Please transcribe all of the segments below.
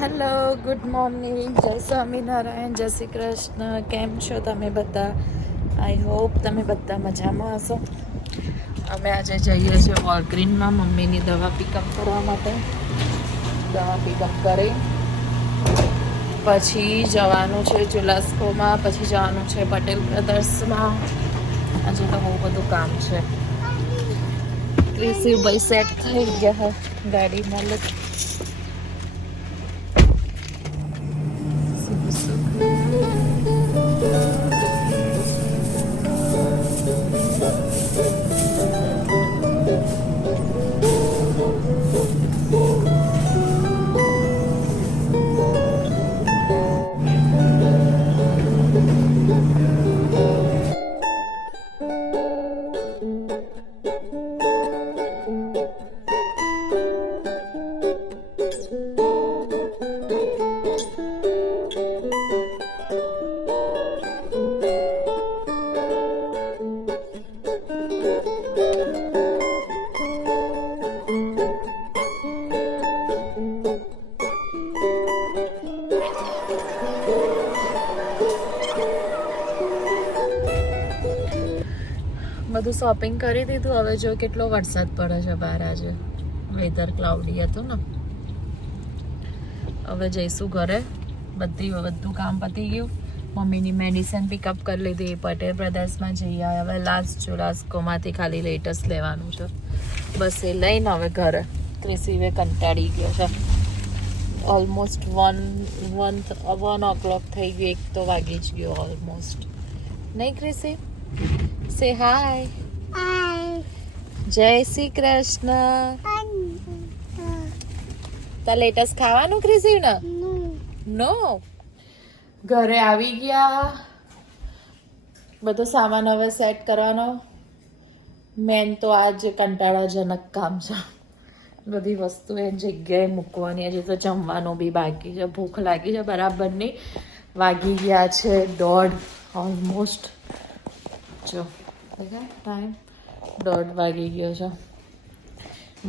Hello, good morning, જય સ્વામિનારાયણ, જય શ્રી કૃષ્ણ. કેમ છો તમે બધા? આઈ હોપ તમે બધા મજામાં હશો. અમે આજે જઈએ છીએ વોલગ્રીનમાં મમ્મીની દવા પિકઅપ કરવા માટે. દવા પિકઅપ કરી પછી જવાનું છે જુલાસ્કોમાં, પછી જવાનું છે પટેલ બ્રધર્સમાં. આજે તો બહુ બધું કામ છે. ક્રિશિવભાઈ સેટ થઈ ગયા ગાડીમાં. બધું શોપિંગ કરી દીધું. હવે જો કેટલો વરસાદ પડે છે બહાર. આજે વેધર ક્લાઉડી હતું ને. હવે જઈશું ઘરે. બધું કામ પતી ગયું. મમ્મીની મેડિસિન પિકઅપ કરી લીધી. પટેલ બ્રધર્સમાં જઈ આવ્યા. હવે લાસ્ટ જુલાસ્કોમાંથી ખાલી લેટેસ્ટ લેવાનું છે. બસ એ લઈને હવે ઘરે. ક્રિશિવે કંટાળી ગયો છે. ઓલમોસ્ટ 1 o'clock થઈ ગયું. 1 તો વાગી જ ગયો ઓલમોસ્ટ. નહીં ક્રિશિવ? સે હાય. જય શ્રી કૃષ્ણ. તો લેટેસ્ટ ખાવાનું ક્રિશિવ ને? નો. ઘરે આવી ગયા. બધો સામાન હવે સેટ કરવાનો. મેન તો આજ કંટાળાજનક કામ છે. બધી વસ્તુ એ જગ્યાએ મૂકવાની. હજી તો જમવાનું બી બાકી છે. ભૂખ લાગી છે બરાબરની. વાગી ગયા છે 1:30 ઓલમોસ્ટ. જો ટાઈમ 1:30 વાગી ગયો છે.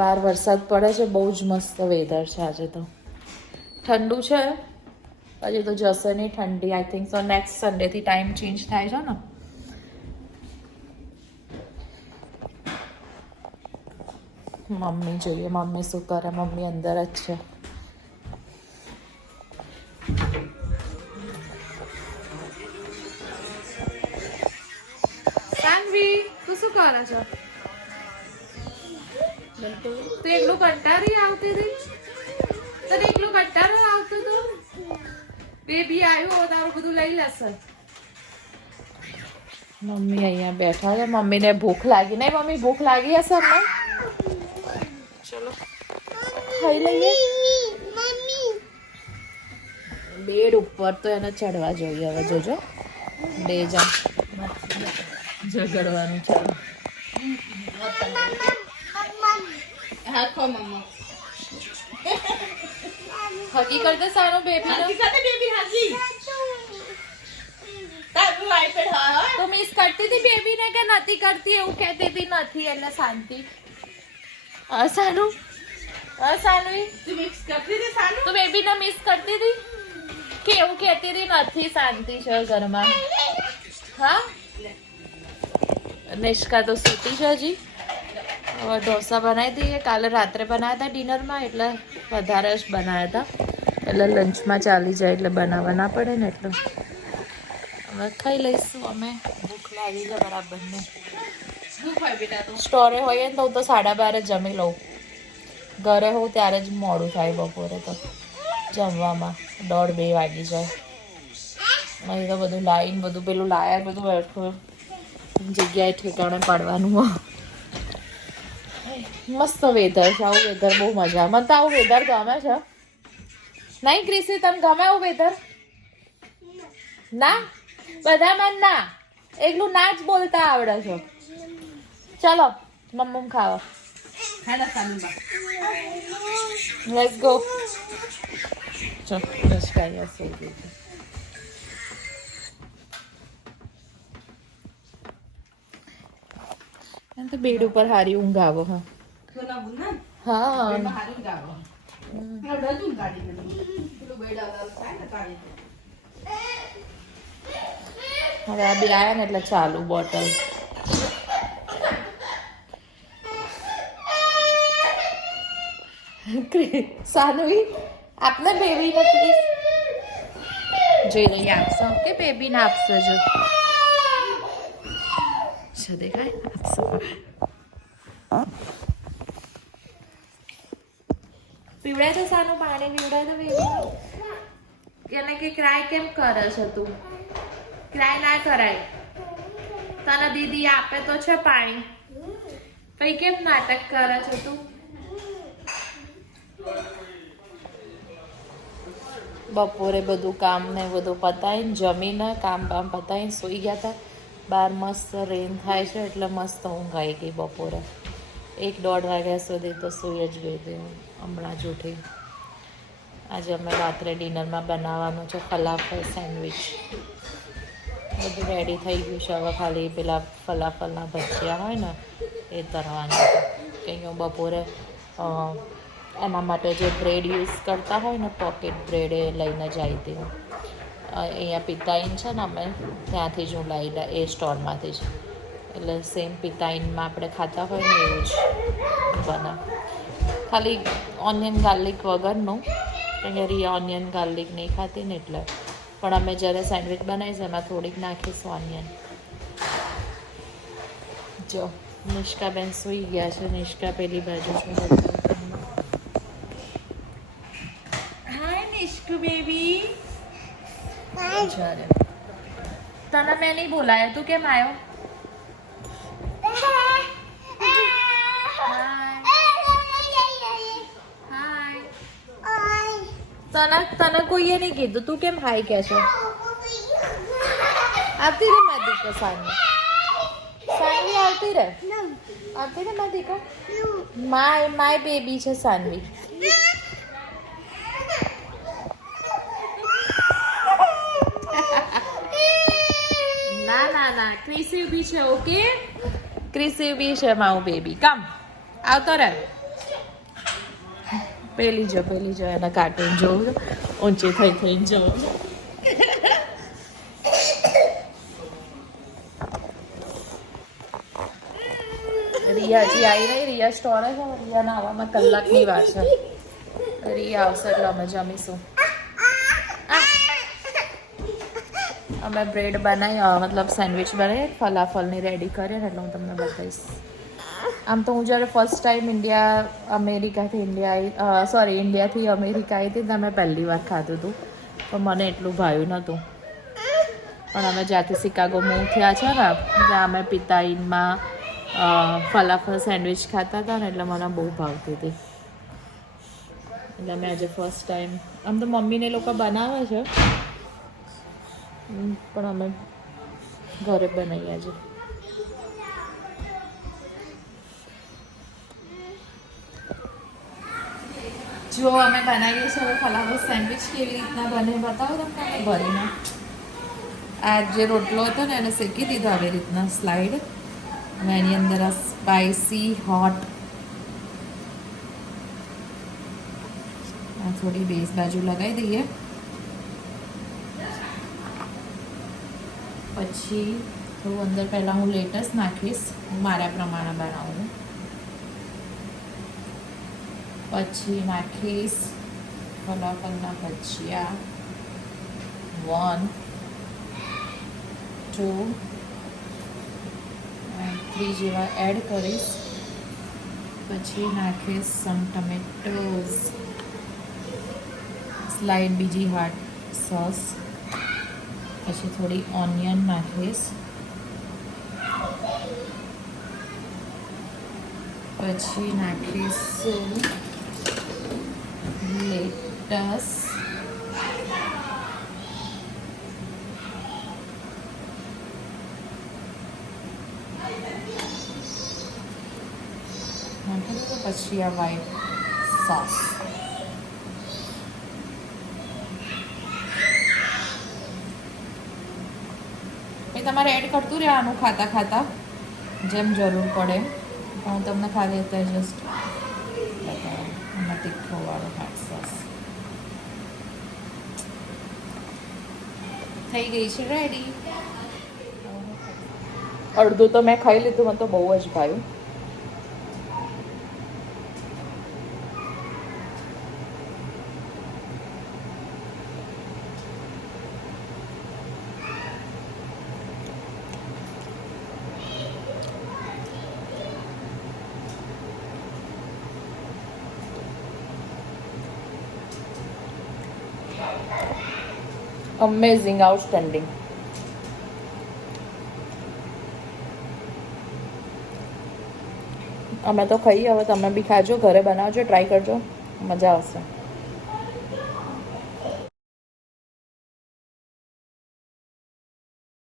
બહાર વરસાદ પડે છે. બહુ જ મસ્ત વેધર છે આજે તો. ઠંડુ છે. હજી તો જશે નહીં ઠંડી. આઈ થિંક સો નેક્સ્ટ સન્ડેથી ટાઈમ ચેન્જ થાય છે ને. મમ્મી જોઈએ મમ્મી શું કરે. મમ્મી અંદર જ છે. સાનવી તું શું કરે છે? તું એકલું કંટાળી આવતી હતી? તને એકલું કંટાળો આવતો હતો? બેબી આવ્યો તારું બધું લઈ લેશે. મમ્મી અહીંયા બેઠા છે. મમ્મીને ભૂખ લાગી નહીં? મમ્મી ભૂખ લાગી હશે ને? ચલો ખાઈ લઈએ. બેડ ઉપર તો એને ચડવા જોઈએ. હવે જોજો બે જણ ઝઘડવાનું છે. હકીકત સારો બેબી તો મિસ કરતી હતી બેબી ને કે નથી કરતી? એવું કહેતી હતી. નથી એટલે શાંતિ. સાનુ સાનવી તું બેબી ને મિસ કરતી હતી કે એવું કહેતી હતી? નથી શાંતિ છે ઘરમાં. હા નિષ્કા તો સૂતી છે હજી. હવે ઢોસા બનાવી દઈએ. કાલે રાત્રે બનાવ્યા હતા ડિનરમાં એટલે વધારે જ બનાવ્યા હતા. એટલે લંચમાં ચાલી જાય એટલે બનાવવા ના પડે ને. એટલે હવે ખાઈ લઈશું અમે. ભૂખ લાગી છે બરાબરની. સ્ટોરે હોઈએ ને તો હું તો 12:30 જમી લઉં. ઘરે હોઉં ત્યારે જ મોડું થાય. બપોરે તો જમવામાં 1:30-2 વાગી જાય. અહીં તો બધું લાવીને બધું પેલું લાયા બધું બેઠું જગ્યાએ ઠેકાણે પાડવાનું. મસ્ત વેધર છે. આવું વેધર બહુ મજા. મને તો આવું વેધર ગમે છે. નહીં ક્રિશી તને ગમે આવું વેધર? ના બધા મન ના. એકલું ના જ બોલતા આવડે છે. ચલો મમ્મ ખાવા. Let's go. ચલ બસ કાંઈ હશે. તો બેડ ઉપર હારી ઊંઘ આવો. હા હા હવે આ બે આયા ને એટલે ચાલુ બોટલ. સાનવી આપને બેબીને પ્લીઝ જોઈ લઈએ આપશો કે બેબીને આપશો જો દેખાય આપશો. પીવડાય તો સાનું પાણી પીવડાય તો બેબી એને કે ક્રાય કેમ કરે છે તું? ક્રાય ના કરાય. તને દીદી આપે તો છે પાણી, પછી કેમ નાટક કરે છે તું? બપોરે બધું કામ ને બધું પતાવીને જમીને કામ બામ પતાવીને સૂઈ ગયા હતા. બહાર મસ્ત રેન થાય છે એટલે મસ્ત ઊંઘ આવી ગઈ બપોરે. 1-1.5 વાગ્યા સુધી તો સૂઈ જ ગઈ હતી. હમણાં જ ઉઠી. આજે અમે રાત્રે ડિનરમાં બનાવવાનું છે ફલાફલ સેન્ડવિચ. બધું રેડી થઈ ગયું છે. હવે ખાલી પેલા ફલાફલના ભજીયા હોય ને એ તરવાના છે. કેમ કે બપોરે એના માટે જે બ્રેડ યુઝ કરતા હોય ને પોકેટ બ્રેડ એ લઈને જ આવી હતી. અહીંયા પિતાઈન છે ને અમે ત્યાંથી જ હું લાવી એ સ્ટોરમાંથી જ. એટલે સેમ પિતાઈનમાં આપણે ખાતા હોય ને એવું જ બને. ખાલી ઓનિયન ગાર્લિક વગરનું, કેમ કે રિયા ઓનિયન ગાર્લિક નહીં ખાતી ને એટલે. પણ અમે જ્યારે સેન્ડવિચ બનાવીશું એમાં થોડીક નાખીશું ઓનિયન. જો નિષ્કાબેન સૂઈ ગયા છે. નિષ્કા પેલી બાજુ છે. હાય નિષ્કુ બેબી. તને મેં નહીં બોલાયો, તું કેમ આવ્યો? તને કોઈએ નહીં કીધું, તું કેમ હાય કહે છે? આવતી રે મારી દીકરો સાનવી. સાનવી આવતી રે. આવતી રે મારી દીકરો. માય બેબી છે સાનવી. ના ક્રિસી બી છે. ઓકે ક્રિસી બી છે મારું બેબી. કમ આવતો રે. પેલી જો એના કાર્ટૂન જોઉં ઊંચી થઈને જોઉં. રિયા હજી આવી રહી. રિયા સ્ટોરે છે. રિયાના આવવામાં કલાકની વાર છે. રિયા આવશે એટલે અમે જમીશું. અમે બ્રેડ બનાવી મતલબ સેન્ડવિચ બનાવી ફલાફલની રેડી કરીએ ને એટલે હું તમને બતાવીશ. આમ તો હું જ્યારે ફર્સ્ટ ટાઈમ ઇન્ડિયાથી અમેરિકા આવી હતી તો અમે પહેલી વાર ખાધું હતું. પણ મને એટલું ભાવ્યું નહોતું. પણ અમે જ્યાંથી શિકાગો મૂવ થયા છે ને ત્યાં અમે પિતાઈનમાં ફલાફલ સેન્ડવિચ ખાતા હતા ને એટલે મને બહુ ભાવતી હતી. એટલે અમે આજે ફર્સ્ટ ટાઈમ, આમ તો મમ્મીને લોકો બનાવે છે પણ અમે ઘરે બનાવીએ આજે. જો અમે બનાવીએ છીએ હવે ફલાફલ સેન્ડવિચ કેવી રીતના બને બતાવો તમને ભરીને. આ જે રોટલો હતો ને એને શેકી દીધો આવી રીતના સ્લાઇડ, અને એની અંદર આ સ્પાઇસી હોટ થોડી બેઝ બાજુ લગાવી દઈએ. પછી થોડું અંદર પહેલાં હું લેટસ નાખીશ. હું મારા પ્રમાણે બનાવું. પછી નાખીશ ફલાફલના ભજીયા 1, 2 and 3 જેવા એડ કરીશ. પછી નાખીશ સમ ટમેટોઝ, સ્લાઇડ બીજી હાર્ડ સોસ. પછી થોડી ઓનિયન નાખીશ. પછી નાખીશું લેટસ. પછી આ વ્હાઈટ સોસ. એ તમારે એડ કરતું રહેવાનું ખાતા ખાતા જેમ જરૂર પડે. હું તમને ખાલી અત્યારે જસ્ટ બતાવું. એમાં તીખો વાળો વ્હાઈટ સોસ. થઈ ગઈ છે રેડી. અડધું તો મેં ખાઈ લીધું, મને તો બહુ જ ભાવ્યું. Amazing, outstanding. અમે તો ખાઈએ, હવે તમે બી ખાજો, ઘરે બનાવજો, ટ્રાય કરજો, મજા આવશે.